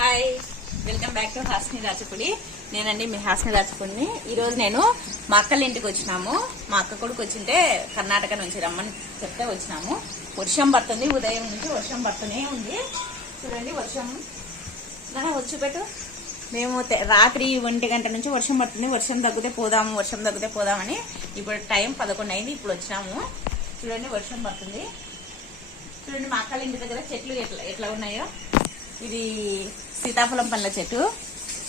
Hi, welcome back to Hasni Rachapudi. నేనండి మీ హాస్ని రాచపూడిని. ఈరోజు నేను మా అక్కల ఇంటికి వచ్చినాము. మా అక్క కొడుకు వచ్చింటే కర్ణాటక నుంచి రమ్మని చెప్తే వచ్చినాము. వర్షం పడుతుంది, ఉదయం నుంచి వర్షం పడుతూనే ఉంది. చూడండి వర్షం వచ్చి పెట్టు. మేము రాత్రి 1 గంట నుంచి వర్షం పడుతుంది. వర్షం తగ్గితే పోదామని ఇప్పుడు టైం 11 అయింది. ఇప్పుడు వచ్చినాము. చూడండి వర్షం పడుతుంది. చూడండి మా అక్కల ఇంటి దగ్గర చెట్లు ఎట్లా ఉన్నాయో. ఇది సీతాఫలం పండ్ల చెట్టు,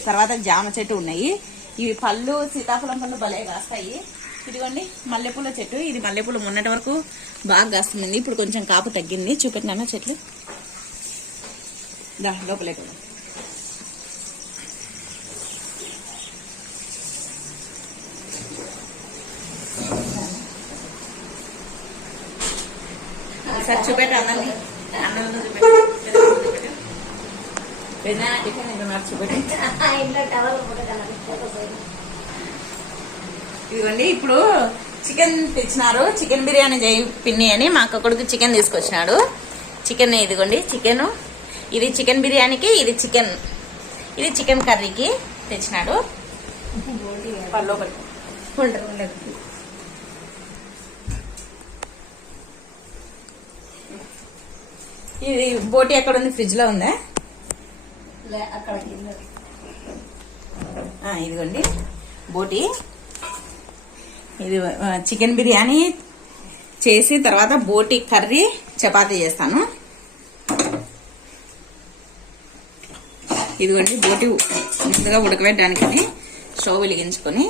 తర్వాత జామ చెట్టు ఉన్నాయి. ఇవి పళ్ళు సీతాఫలం పళ్ళు భలే కాస్తాయి. ఇదిగోండి మల్లెపూల చెట్టు. ఇది మల్లెపూలు మొన్నటి వరకు బాగా కాస్తుంది, ఇప్పుడు కొంచెం కాపు తగ్గింది. చూపెట్టినా చెట్లు లోపలే కూడా. సార్ చూపెట్టు, అన్నంలో చూపెట్టు. ఇదిగోండి ఇప్పుడు చికెన్ తెచ్చినారు. చికెన్ బిర్యానీ చేయి పిన్ని అని మా అక్క కొడుకు చికెన్ తీసుకొచ్చినాడు. చికెన్ ఇదిగోండి చికెన్. ఇది చికెన్ బిర్యానీకి, ఇది చికెన్ కర్రీకి తెచ్చినాడు. ఇది బోటి ఎక్కడ ఉంది? ఫ్రిడ్జ్ లో ఉందా? ఇదిగోండి బోటి. ఇది చికెన్ బిర్యానీ చేసి తర్వాత బోటి కర్రీ చపాతీ చేస్తాను. ఇదిగోండి బోటి ముందుగా ఉడకబెట్టడానికి స్టవ్ వెలిగించుకొని,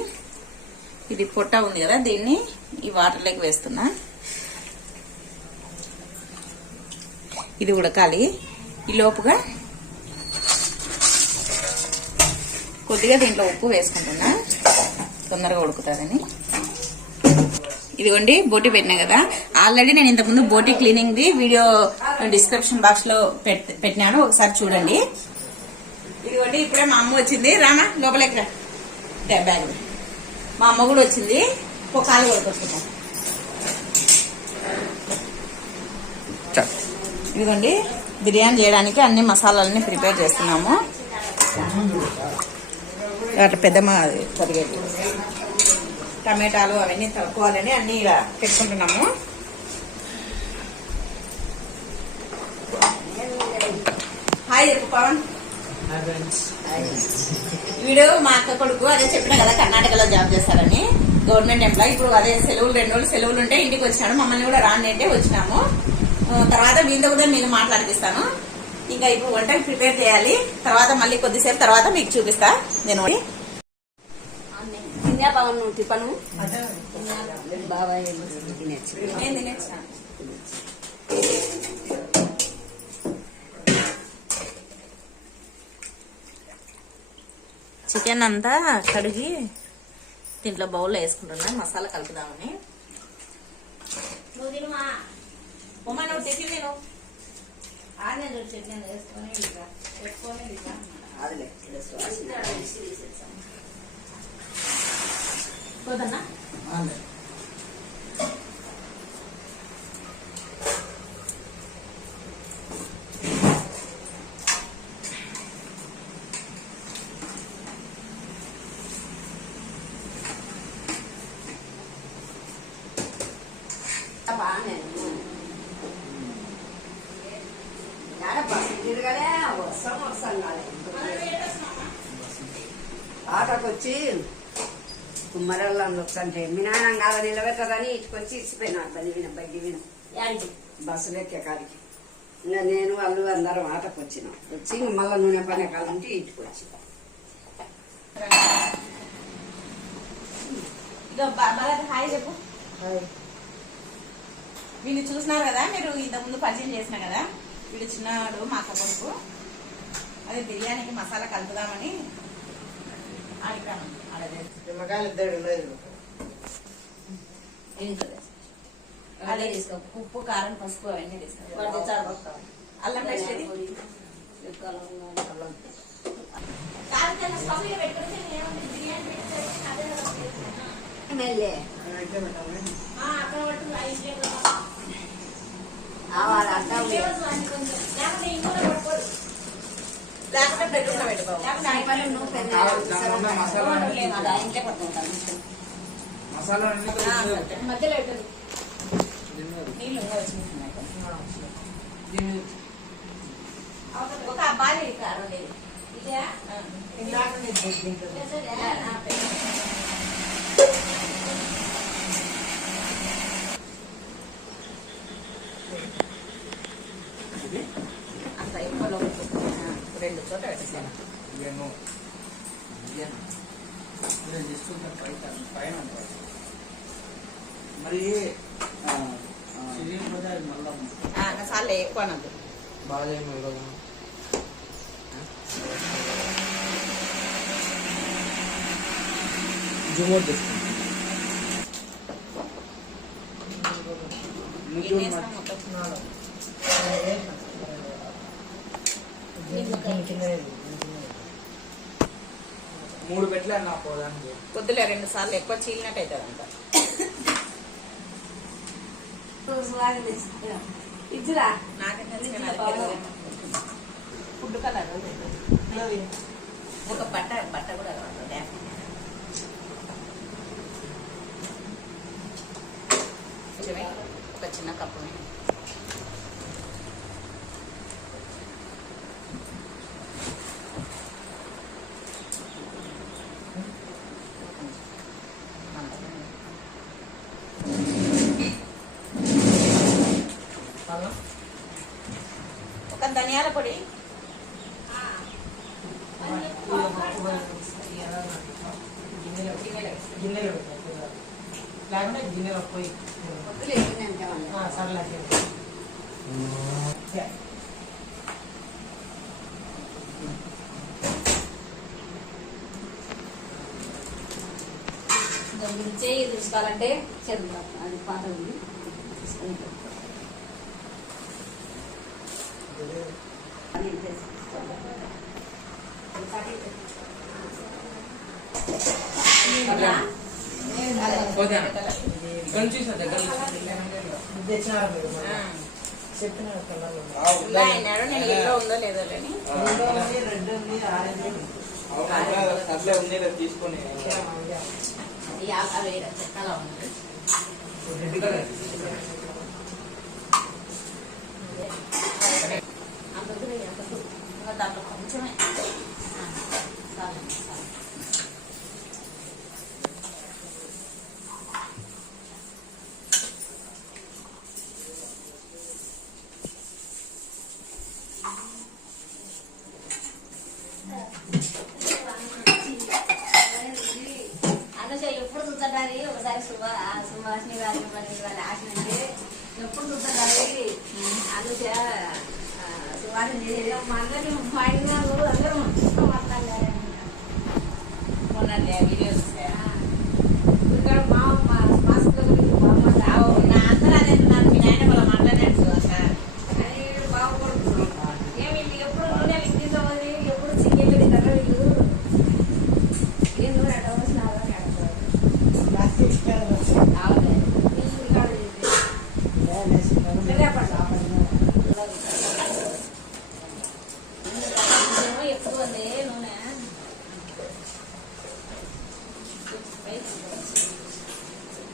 ఇది పొట్ట ఉంది కదా, దీన్ని ఈ వాటర్లోకి వేస్తున్నా. ఇది ఉడకాలి. ఈ లోపుగా కొద్దిగా దీంట్లో ఉప్పు వేసుకుంటున్నా, తొందరగా ఉడుకుతుందని. ఇదిగోండి బోటి పెట్టినా కదా. ఆల్రెడీ నేను ఇంతకుముందు బోటి cleaning the video description box లో పెట్టినాను, ఒకసారి చూడండి. ఇదిగోండి ఇప్పుడే మా అమ్మ వచ్చింది. రామా లోపలికి రా. బ్యాగ్ మా అమ్మ కూడా వచ్చింది. ఒక కాలు కొడుకొచ్చుకుంటాం. ఇదిగోండి బిర్యానీ చేయడానికి అన్ని మసాలాలని ప్రిపేర్ చేస్తున్నాము. అట్లా పెద్ద పొదిగేది టమాటాలు అవన్నీ తక్కువాలని అన్ని ఇలా పెట్టుకుంటున్నాము. హాయ్ చెప్పు పవన్. వీడు మా అక్క కొడుకు, అదే చెప్పినా కదా కర్ణాటకలో జాబ్ చేస్తారని, గవర్నమెంట్ ఎంప్లాయ్. ఇప్పుడు అదే సెలవులు 2 రోజులు సెలవులు ఉంటే ఇంటికి వచ్చినాడు. మమ్మల్ని కూడా రాండి అంటే వచ్చినాము. తర్వాత మీతో కూడా మీకు మాట్లాడిపిస్తాను. ఇంకా ఇప్పుడు వంటకి ప్రిపేర్ చేయాలి. తర్వాత మళ్ళీ కొద్దిసేపు తర్వాత మీకు చూపిస్తా. నేను టిఫను చికెన్ అంతా కడిగి దీంట్లో బౌల్లో వేసుకుంటున్నా, మసాలా కలుపుదామని. నువ్వు టిఫిన్ నేను చికెన్ వేసుకొని పోదన్నా. ఆటకొచ్చి కుమ్మరల్లో వస్తుంటే మీ నాయన కాద నిలబెట్టదని ఇటుకొచ్చి ఇచ్చిపోయినాడు. బయట బస్సులు ఎక్కే కాడికి ఇంకా నేను వాళ్ళు అందరం ఆటకు వచ్చినాం. వచ్చి మళ్ళీ నూనె పని కాలంటే ఇటుకు వచ్చి హాయ్ చెప్పు. వీళ్ళు చూసినారు కదా, మీరు ఇంతకుముందు పరిచయం చేసిన కదా. వీళ్ళు చిన్నాడు మా అక్క కొడుకు. అదే బిర్యానీకి మసాలా కలుపుదామని అడిగాను. అదే తీసుకో, ఉప్పు కారం పసుపు అవన్నీ తీసుకో. అల్లం పేస్ట్ లేకపోతే పెట్టు బాబు. దానిలో ఉన్న మసాలా ఇంకే పట్టుకుంటాను మసాలా అన్ని మధ్యలో పెట్టదు నీళ్ళు ఇంకా వచ్చినాయి ఒక అబ్బాయి కారు లేదు ఇదే అంత ఎక్కువ రెండు చోట పెట్టేసాను మరి సార్లు ఎక్కువ అన్నది బాగా జూమ్ అవుట్ మూడు పెట్టలే అన్న పోదానికి కొద్దిలే 2 సార్లు ఎక్కువ చీలినట్టు అవుతుంది అంట ఇచ్చిరా నాకైతే ఫుడ్ కలర్ ఒక బట్ట కూడా కావాలి ఒక చిన్న కప్పు ఒక ధనియాల పొడి గిన్నెలో లేకుంటే గిన్నెలో పోయి సర్లే చేయి తీసుకోవాలంటే చదువు అది పాత ఉంది తెచ్చినారు మీరు చెప్పినారు కలర్లు నేను ఇంట్లో ఉందో లేదో లేని రెడ్ ఉంది ఆరెంజ్ అట్లే ఉంది తీసుకొని చెక్కలా ఉంది రెడ్ కలర్ దాంట్లో కొంచెమే అనుష ఎప్పుడు చూద్దాది ఒకసారి సుభాషిని గారి ఆశనంటే ఎప్పుడు చూద్దాది అనుష సుభాషిని అందరూ అందరూ మాట్లాడారు మొన్న వీడియోస్ ఇక్కడ మాస్క్ గురించి బాగుంటారు నా అందరూ అదే అన్నారు మీ నాయన వాళ్ళ మాట్లాడాడు సార్ అని బాగుపడుతుంది ఏమి ఎప్పుడు నూనె తీసుకోవాలి ఎప్పుడు చికెన్ తింటారో వీళ్ళు ఏం నూనె అడవలసినారో ఎక్కువ ఉంది నూనె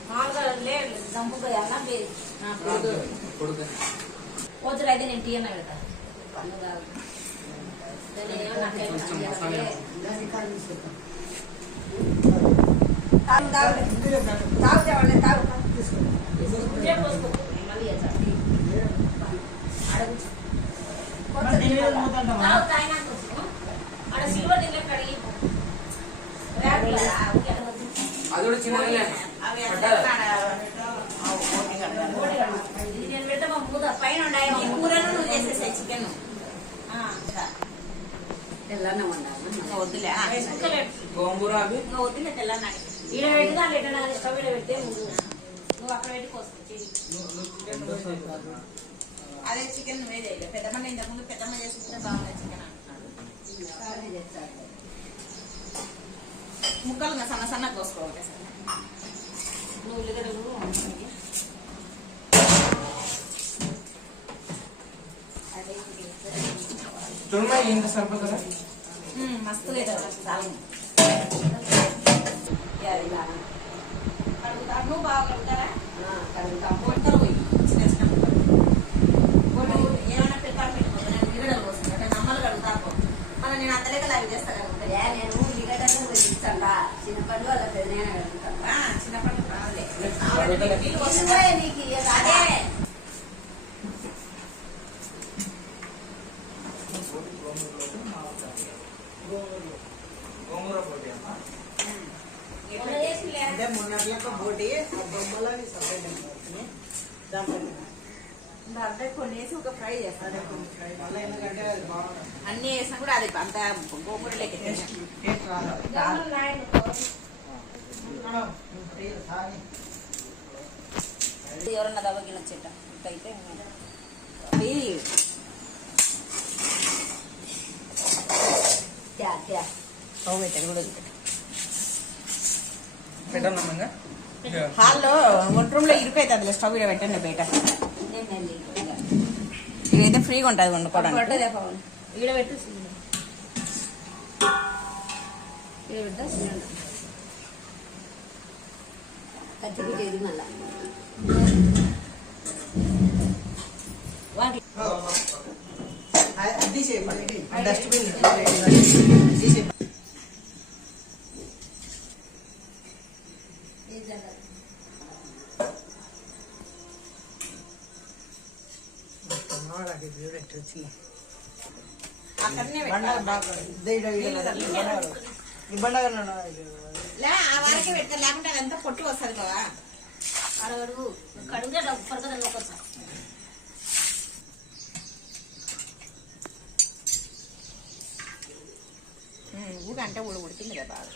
మామూలుగా లేదు చంపుకోయాలా పోతులు అయితే నేను టీ అన్న పెడతా పండుగ తాగుతావాళ్ళే తాగు మళ్ళీ ఆడ సిల్వర్ తిన్న కడిగి అది కూడా చిన్న నేను పెట్టమా మూత పైన కూరను నువ్వు చేసేసాయి చికెన్ తెల్లన్న వండాలి వద్దులే గోంగూర అవి ఇంకా వద్దులే తెల్లన్నాడు ఈడ పెట్టి దాంట్లో ఎట్లా స్టవ్ ఈడ పెడితే నువ్వు అక్కడ పెట్టి కోస్తావు అదే చికెన్ నువ్వే చేయలేదు పెద్దమ్మ ఇంతకుముందు పెద్దమ్మ చేసుకుంటే బాగుంది చికెన్ అంటున్నాడు ముక్కలు ఇంకా సన్న సన్నగా కోసుకోవాలి సార్ నువ్వు ఉల్లిగడ్డలు తురుమ ఇంత సరిపోతుందా మస్తు లేదు చాలా కడుగుతాను. నువ్వు బాగా కడుగుతారా? వంటలు పోయి చిన్న చిన్న ముక్కలు ఏమైనా పెట్టాలి పెట్టుకోదు. నేను ఉల్లిగడ్డలు పోస్తాను అంటే నమ్మలు కడుగుతాను. మళ్ళీ నేను అంతలేక అవి చేస్తాను కదా. నేను ఉల్లిగడ్డలు ఇస్తాను చిన్నపండు వాళ్ళ నేను కడుగుతాను. చిన్నప్పటి రాదులే నీకు అదే గోంగూర పొడి అమ్మా. అంటే మొన్నట్లక బోటి ఆ బొమ్మలని సపరేట్ అయిపోతుంది. దాంట్లో అంటే కొన్ని వేసి ఒక ఫ్రై చేస్తాను. మళ్ళీ ఎందుకంటే అది బాగుంటుంది. అన్ని వేసినా కూడా అది అంత గోంగూర లెక్క టేస్ట్ రాదు. ఎవరన్నా దవ్వగిన చెట్ట అయితే అవి స్టవ్ పెట్టారు కూడా పెట్టానమ్మా. హాల్లో వంట రూమ్ లో ఇరిపోతుంది. స్టవ్ ఇక్కడ పెట్టండి బయట. ఇదైతే ఫ్రీగా ఉంటుంది వండుకోవడానికి. ఈడ పెట్టు కత్తి పెట్టేది మళ్ళా అది డస్ట్బిన్ అక్కడనే ఆ వారికి పెడతారు. లేకుంటే అదంతా పొట్టు వస్తుంది కదా. అడగడుగు కడుగుతే పడుతుంది ఒకసారి ఊగంటే ఉడికింది కదా బాగా.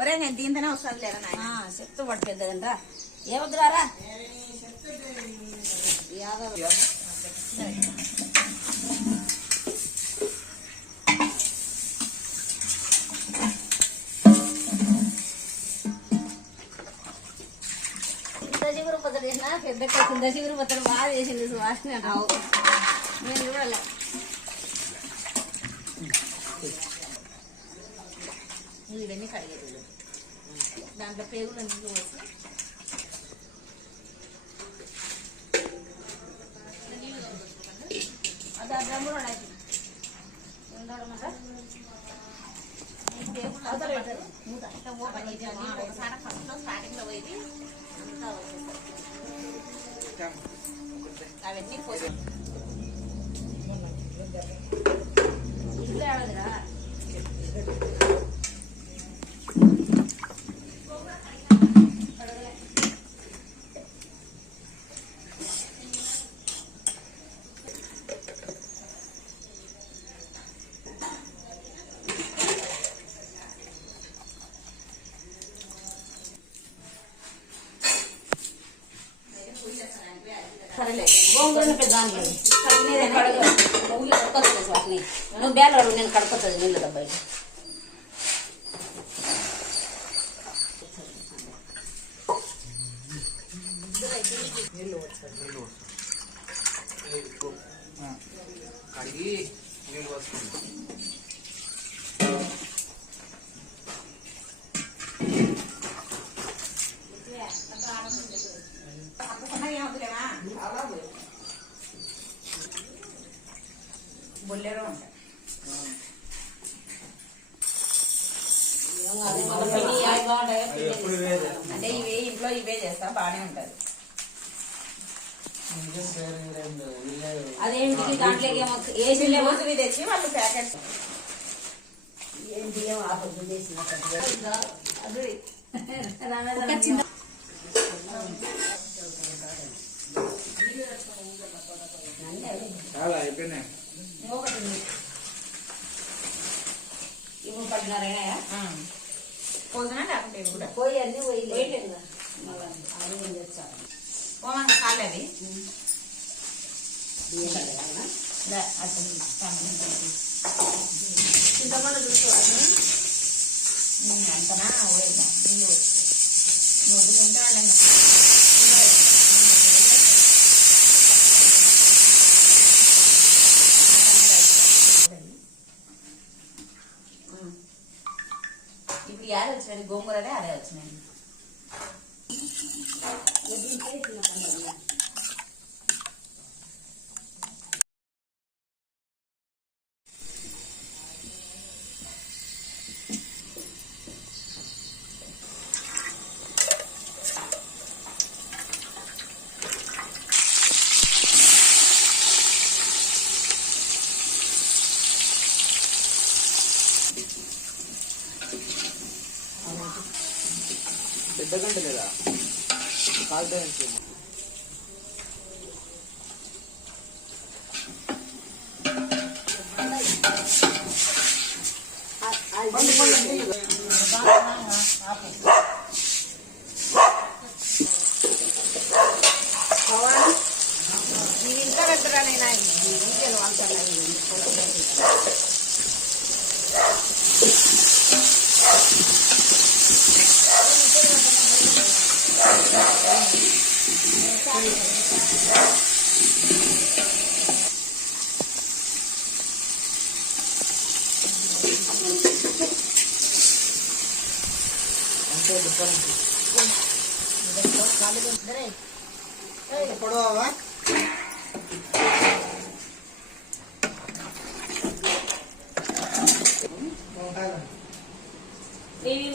ఒరే నేను దీంతోనే వస్తుంది లేదా నాయన. చెప్తూ పట్టు పెద్దదంట ఏమొద్దురారా చింతచిగురు పచ్చడి చేసిన పెద్ద చింతచిగురు పచ్చడి బాగా చేసింది సువాసన. నేను చూడాలి. ఇవన్నీ కడిగేది. దాంట్లో పేగులు నీళ్ళు పోసి అది అర్థం కూడా స్టార్టింగ్ లో పోయి అవన్నీ పోసి ఇట్లే ఆడదురా గోంగూరను పెద్ద ఊళ్ళో కడుక్కొచ్చు వాటిని. నువ్వు బేలవాడు నేను కడుక్కొస్తుంది నీళ్ళు డబ్బాయి. కడిగి నీళ్ళు వస్తుంది. బొల్లెరో ఉంటాయి. అంటే ఇవి ఇంట్లో ఇవే చేస్తా బాగానే ఉంటది. అదేంటి దాంట్లో ఏసీ రోజువి తెచ్చి వాళ్ళు ప్యాకెట్ ఏంటి ఏమో ఆపదు చేసిన చాలా అయిపోయినాయి. ఇంకొకటి ఇప్పుడు 16 అయినాయా? పోతున్నా లేకుంటే ఇవి కూడా పోయి అన్ని పోయి వేయలేదు మళ్ళీ ఏం చేస్తాను పోమంగా కాలేదు అవి చింతపండు చూసుకోవాలి. అంతనా నీళ్ళు వద్దు ఉంటే వాళ్ళ ఈ ఆడే వచ్చినాయి, గోంగూరనే ఆడే వచ్చినాయి. పెద్ద గంట లేదా కాలుతో నుంచి నేను ఇంకా పెట్టరా నేను వీడియోలు వాళ్తున్నాయి. పొడవా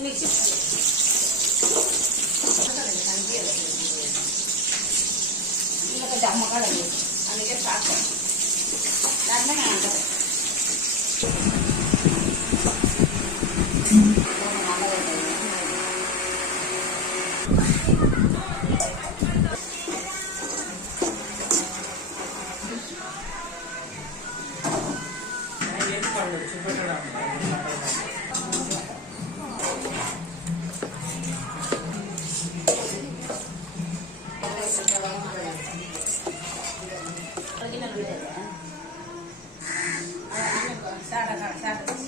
మిక్సీ అమ్మకాడండి అందుకే స్టార్ట్ దాంట్లో అంటారు.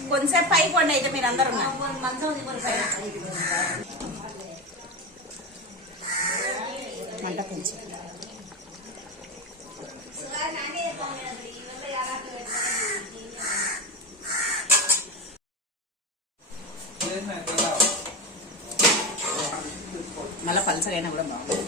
కొంచెంసేపు పైకి పండి అయితే మీరు అందరు మంట కొంచెం మళ్ళీ పలసగైనా కూడా బాగుంది.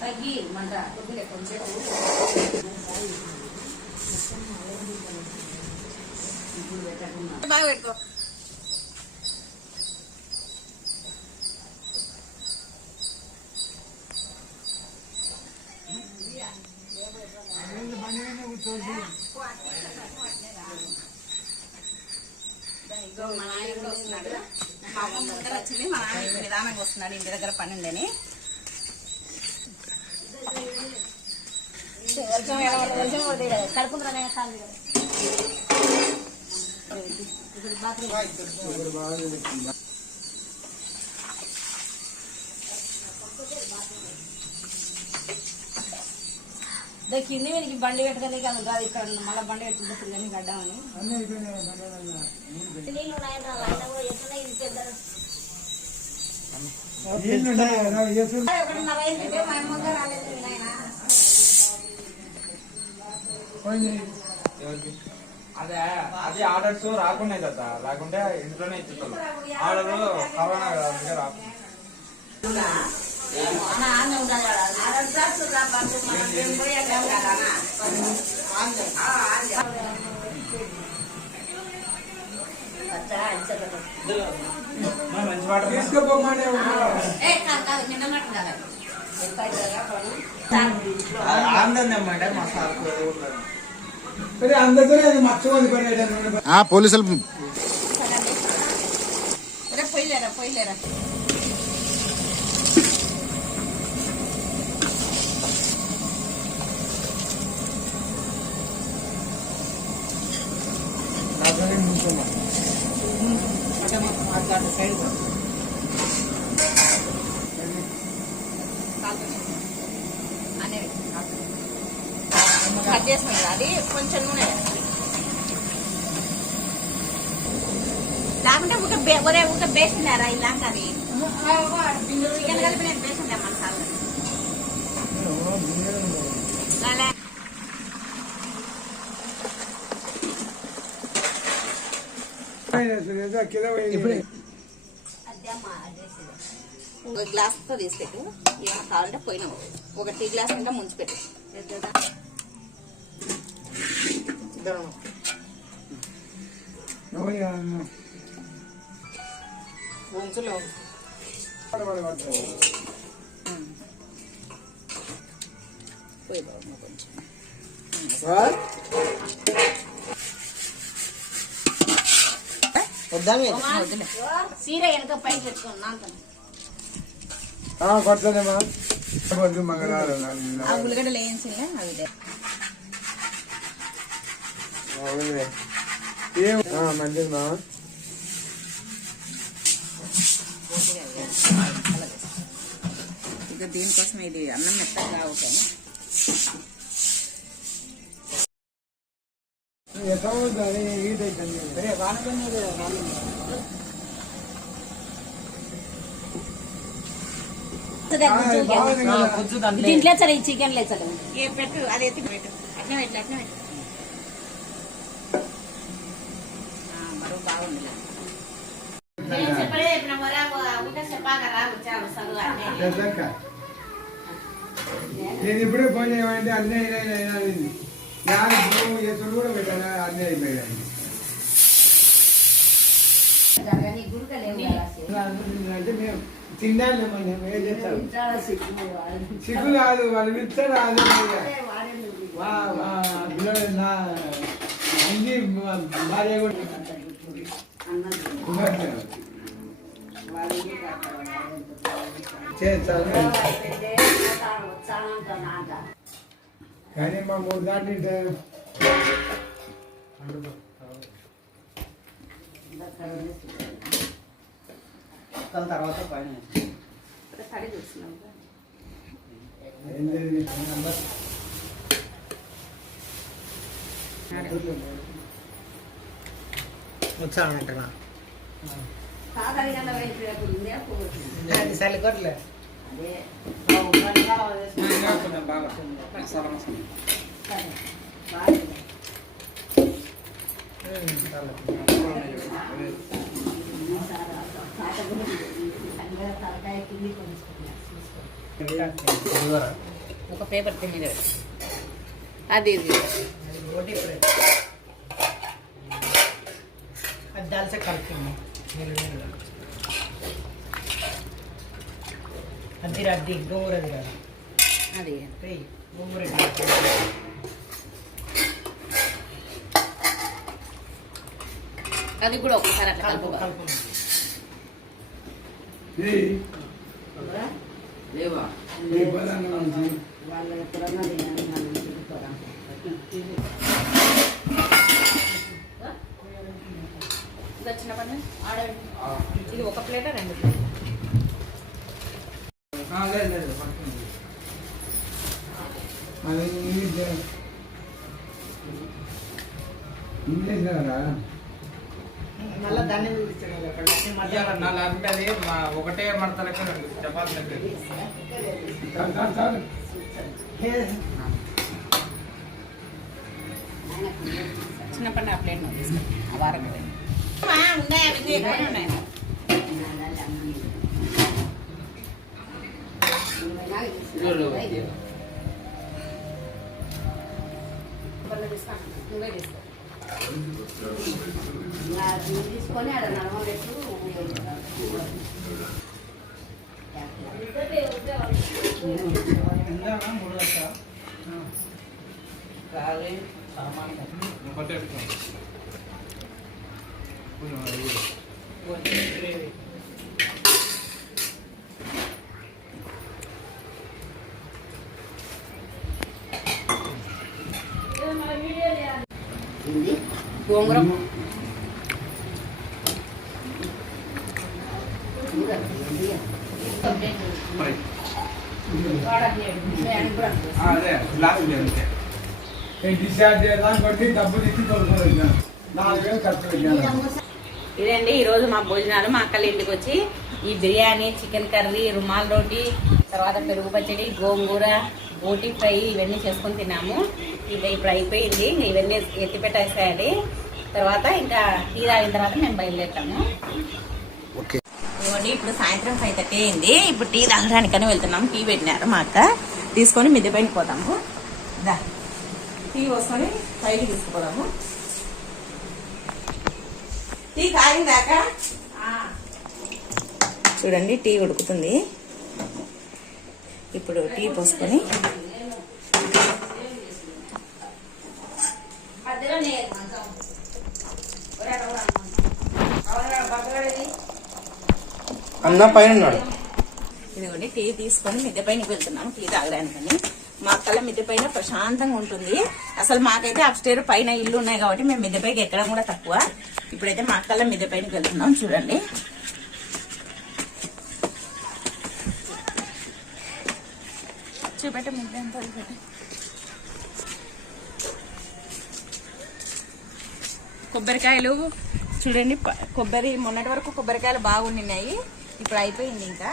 తగ్గి మంట కొంచెం బాగా పెట్టుకో. మా నాయన కూడా వస్తున్నాడు. మా అమ్మ ముందర వచ్చింది, మా నాన్న ఇప్పుడు నిదానంగా వస్తున్నాడు, ఇంటి దగ్గర పని ఉందని. కడుపుందరనే కింది వీనికి బండి పెట్టుకుని కాదు ఇక్కడ మళ్ళీ బండి పెట్టుకుంటుంది కానీ గడ్డామని అదే అది ఆర్డర్స్ రాకుండా కదా, లేకుంటే ఇంట్లోనే ఇచ్చేస్తాను. ఆర్డర్ కరోనా కదా అందుకే రాకుండా. మంచి మాట తీసుకోపోమంటే పోలీసులు పోయిలేరా పోయిలేరా కట్ చేసాను కదా అది కొంచెం నూనె లేకుంటే ఒక బేస్ట్ ఉన్నారా ఇలాంటి అది చికెన్ కలిపి నేను బేస్ట్ ఉంటాను మన సార్ ఒక గ్లాస్ తో తీసిపెట్టు ఏమైనా కావాలంటే పోయినావు ఒక టీ గ్లాస్ అంటే ముంచి పెట్టు మంచులో పోయి బాబు కొంచెం వద్దామే సీర వెనక పైకి తెచ్చుకున్నాను కొట్టలేమా మంగళవారం ఆ ఉల్లిగడ్డలు వేయించిందా అవి మంచిది మా ఇక దీనికోసం ఇది అన్నం మెత్తగా ఓకేనా ఎట్లా అవుతుంది హీట్ అవుతుంది దీంట్లో సరే ఈ చికెన్ లేదు ఏ పెట్టు అది ఎత్తి పెట్టు అట్లా పెట్టు అట్లా పెట్టు మరో బాగుంది నేను ఇప్పుడే ఫోన్ చేయమంటే అన్నీ అయినాయి ఎసుడు కూడా పెట్టాను అన్నీ అయిపోయాయి అంటే మేము తిన్నాను మేము ఏం చేస్తాం సిగ్గు కాదు వాళ్ళు ఇస్తారు అది అన్ని భార్య కూడా చేస్తాను కానీ మా మూడు దాటి తర్వాత పైన తడి చూస్తున్నాం వచ్చానంటనా అది చలికొట్లే ఒక పేపర్ మీద అది అది దాల్చే కలుపుతుంది అది రద్ది గోంగూర అది గోంగూర అది కూడా ఒకసారి అట్లా కలుపు లేవా వాళ్ళు ఎప్పుడన్నా తినాలి మనం తింటుకోరా చిన్న పని ఇది ఒక ప్లేట్ రెండు ప్లేట్ మళ్ళీ దాన్ని లేకుంటే అది ఒకటే మడత లెక్క చపాతి చిన్న పండు ఆ ప్లేట్ ఆ వారం ఉన్నాయి నువ్వే తీసుకో తీసుకొని అక్కడ నడవబెట్టు మూడు లక్ష రాలే సామాన్ గోంగూర అదే గ్లాస్ అంతే నేను డిశ్చార్జ్ చేయడానికి కొట్టి డబ్బులు ఇచ్చి తోలుకొని వచ్చినాను. 4,000 ఖర్చు పెట్టినాను. ఇదండి ఈరోజు మా భోజనాలు. మా అక్కల ఇంటికి వచ్చి ఈ బిర్యానీ, చికెన్ కర్రీ, రుమాల్ రోటీ, తర్వాత పెరుగు పచ్చడి, గోంగూర, బోటీ ఫ్రై ఇవన్నీ చేసుకొని తిన్నాము. ఇక ఇప్పుడు అయిపోయింది. ఇవన్నీ ఎత్తి పెట్టేస్తాయండి. తర్వాత ఇంకా టీ తాగిన తర్వాత మేము బయలుదేరుతాము. ఇవ్వండి ఇప్పుడు సాయంత్రం 5:30 అయింది. ఇప్పుడు టీ తాగడానికని వెళ్తున్నాము. టీ పెట్టినారు మా అక్క. తీసుకొని మిద్దె పైన పోతాము. టీ వస్తుంది పైకి తీసుకుపోదాము. టీ తాగిందాక చూడండి టీ ఉడుకుతుంది. ఇప్పుడు టీ పోసుకొని అన్న పైన ఉన్నాడు. ఇదిగోండి టీ తీసుకొని మిద్దె పైనకి వెళ్తున్నాము టీ తాగడానికని. మా అక్కల మిద్దె పైన ప్రశాంతంగా ఉంటుంది. అసలు మాకైతే అప్స్టేర్ పైన ఇల్లు ఉన్నాయి కాబట్టి మేము మిద్దె పైకి ఎక్కడం కూడా తక్కువ. ఇప్పుడైతే మా అక్కల మిద్దె పైనకి వెళ్తున్నాం. చూడండి చూపెట్ట మిద్దె అంతా కొబ్బరికాయలు చూడండి. కొబ్బరి మొన్నటి వరకు కొబ్బరికాయలు బాగున్నాయి. ఇప్పుడు అయిపోయింది. ఇంకా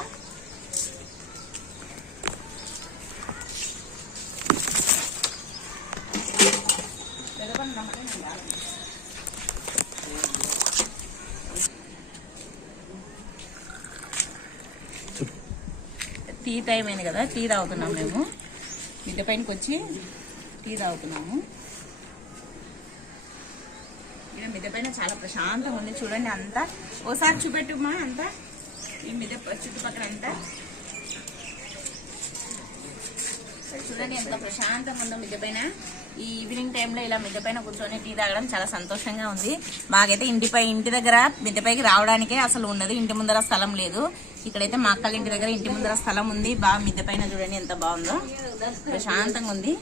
టీ టైం అయింది కదా, టీ తాగుతున్నాము. మేము మిద్దె పైనకి వచ్చి టీ తాగుతున్నాము. మిద్దె పైన చాలా ప్రశాంతంగా ఉంది. చూడండి అంతా ఓసారి చూపెట్టుమా. అంతా ఈ మిద్దె చుట్టుపక్కల అంతా చూడండి ఎంత ప్రశాంతంగా ఉందో మిద్దె పైన. ఈ ఈవినింగ్ టైంలో ఇలా మిద్దె పైన కూర్చొని టీ తాగడం చాలా సంతోషంగా ఉంది. మాకైతే ఇంటి దగ్గర మిద్దె పైకి రావడానికే అసలు ఉండదు. ఇంటి ముందర స్థలం లేదు. ఇక్కడైతే మా అక్కల ఇంటి దగ్గర ఇంటి ముందర స్థలం ఉంది. బాగా మిద్దె పైన చూడండి ఎంత బాగుందో, ప్రశాంతంగా ఉంది.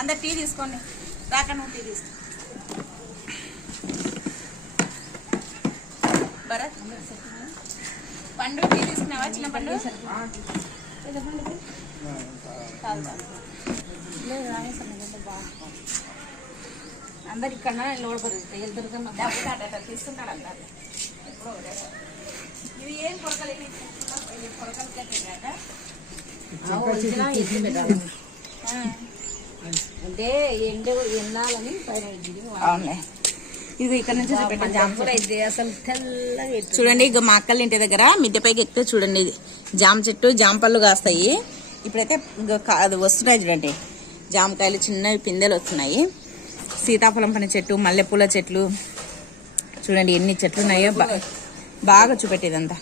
అందరు టీ తీసుకోండి. రాక నువ్వు టీ తీసుకో. భరత్ పండు టీ తీసుకున్నావా? చిన్న పండు అందరు ఇక్కడ తీసుకుంటాడు. అందరు ఇవి ఏం కొరకలు అంటే ఎండాలని పైన అవునులే. ఇది ఇక్కడ నుంచి అసలు తెల్లగా చూడండి. ఇక మా అక్కల ఇంటి దగ్గర మిద్దె పైకి ఎక్కితే చూడండి ఇది జామ చెట్టు, జామ పళ్ళు కాస్తాయి. ఇప్పుడైతే అది వస్తున్నాయి చూడండి. జామకాయలు చిన్నవి పిందెలు వస్తున్నాయి. సీతాఫలం పని చెట్టు, మల్లెపూల చెట్లు చూడండి ఎన్ని చెట్లు ఉన్నాయో. బాగా చూపెట్టేదంతా.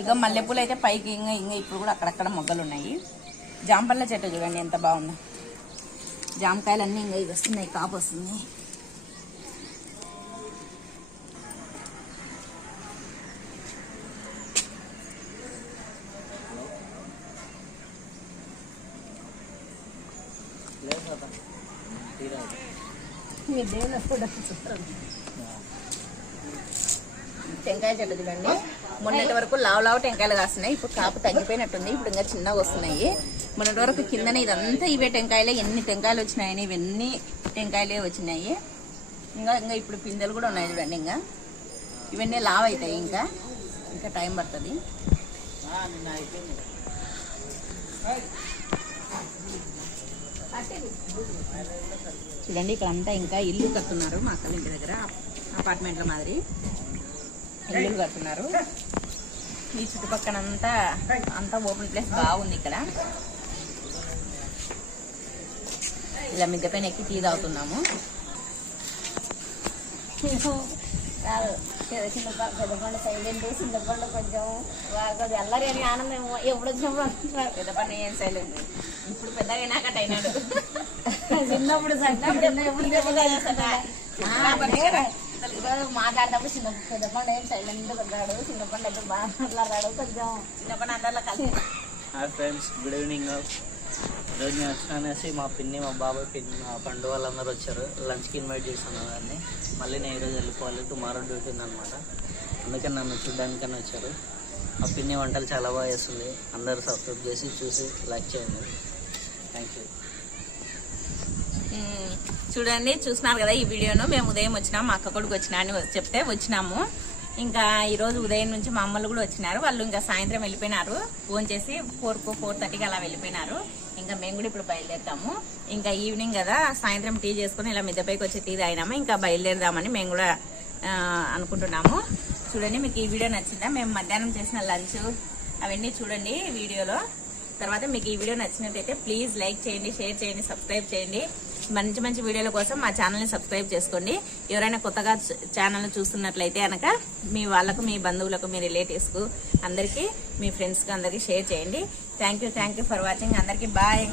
ఇక మల్లెపూలు అయితే పైకి ఇంకా ఇప్పుడు కూడా అక్కడక్కడ మొగ్గలు ఉన్నాయి. జాంపళ్ళ చెట్టు చూడండి ఎంత బాగుందో. జామకాయలు అన్నీ ఇంకా ఇవి వస్తున్నాయి, కాపు వస్తుంది. టెంకాయ చెట్టు చూడండి. మొన్నటి వరకు లావు టెంకాయలు కాస్తున్నాయి. ఇప్పుడు కాపు తగ్గిపోయినట్టుంది. ఇప్పుడు ఇంకా చిన్నగా వస్తున్నాయి. మొన్నటి వరకు కిందనే ఇదంతా ఇవే టెంకాయలే. ఎన్ని టెంకాయలు వచ్చినాయని ఇవన్నీ టెంకాయలే వచ్చినాయి. ఇంకా ఇప్పుడు పిందెలు కూడా ఉన్నాయి చూడండి. ఇంకా ఇవన్నీ లావు అవుతాయి. ఇంకా టైం పడుతుంది. చూడండి ఇక్కడ అంతా ఇంకా ఇల్లు కడుతున్నారు. మా అక్కల ఇంటి దగ్గర అపార్ట్మెంట్ల మాదిరి ఇల్లు కడుతున్నారు. ఈ చుట్టుపక్కల అంతా ఓపెన్ ప్లేస్ బాగుంది. ఇక్కడ ఇలా మిద్దె పైన ఎక్కి టీ తాగుతున్నాము. పెద్దపండు సైలెంట్, చిన్నపండు కొంచెం అల్లరి అని ఆనందం. ఎప్పుడు వచ్చినప్పుడు పెద్దపండు ఏం సైలెంట్. ఇప్పుడు పెద్దగా అయినాకట అయినాడు. చిన్నప్పుడు మాట్లాడేటప్పుడు పెద్దపండు ఏం సైలెంట్ ఉంటాడు. చిన్నపండు అయితే బాగా మాట్లాడాడు. కొంచెం చిన్నపండు అందరిలో కలిసి. Hi friends, good evening. ఈరోజు నేను వచ్చిననేసి మా పిన్ని, మా బాబాయ్, పిన్ని, మా పండు వాళ్ళందరూ వచ్చారు. లంచ్కి ఇన్వైట్ చేశాను దాన్ని. మళ్ళీ నేను ఈరోజు వెళ్ళిపోవాలి. టుమారో డ్యూటీ ఉందన్నమాట. అందుకని నన్ను చూడడానికని వచ్చారు. మా పిన్ని వంటలు చాలా బాగా చేస్తుంది. అందరూ సబ్స్క్రైబ్ చేసి చూసి లైక్ చేయండి. Thank you. చూడండి, చూస్తున్నారు కదా ఈ వీడియోను. మేము ఉదయం వచ్చినాము, మా అక్క కొడుకు వచ్చినా అని చెప్తే వచ్చినాము. ఇంకా ఈరోజు ఉదయం నుంచి మా అమ్మలు కూడా వచ్చినారు. వాళ్ళు ఇంకా సాయంత్రం వెళ్ళిపోయినారు, ఫోన్ చేసి 4:30కి అలా వెళ్ళిపోయినారు. ఇంకా మేము కూడా ఇప్పుడు బయలుదేరుతాము. ఇంకా ఈవినింగ్ కదా, సాయంత్రం టీ చేసుకుని ఇలా మిద్దపైకి వచ్చి టీ తాగినాము. ఇంకా బయలుదేరదామని మేము కూడా అనుకుంటున్నాము. చూడండి, మీకు ఈ వీడియో నచ్చిందా? మేము మధ్యాహ్నం చేసిన లంచ్ అవన్నీ చూడండి వీడియోలో. తర్వాత మీకు ఈ వీడియో నచ్చినట్లయితే ప్లీజ్ లైక్ చేయండి, షేర్ చేయండి, సబ్స్క్రైబ్ చేయండి. మంచి మంచి వీడియోల కోసం మా ఛానల్ని సబ్స్క్రైబ్ చేసుకోండి. ఎవరైనా కొత్తగా ఛానల్ చూస్తున్నట్లయితే కనుక మీ వాళ్ళకు, మీ బంధువులకు, మీ రిలేటివ్స్కు అందరికీ, మీ ఫ్రెండ్స్కి అందరికీ షేర్ చేయండి. Thank you for watching. అందరికీ బాయ్.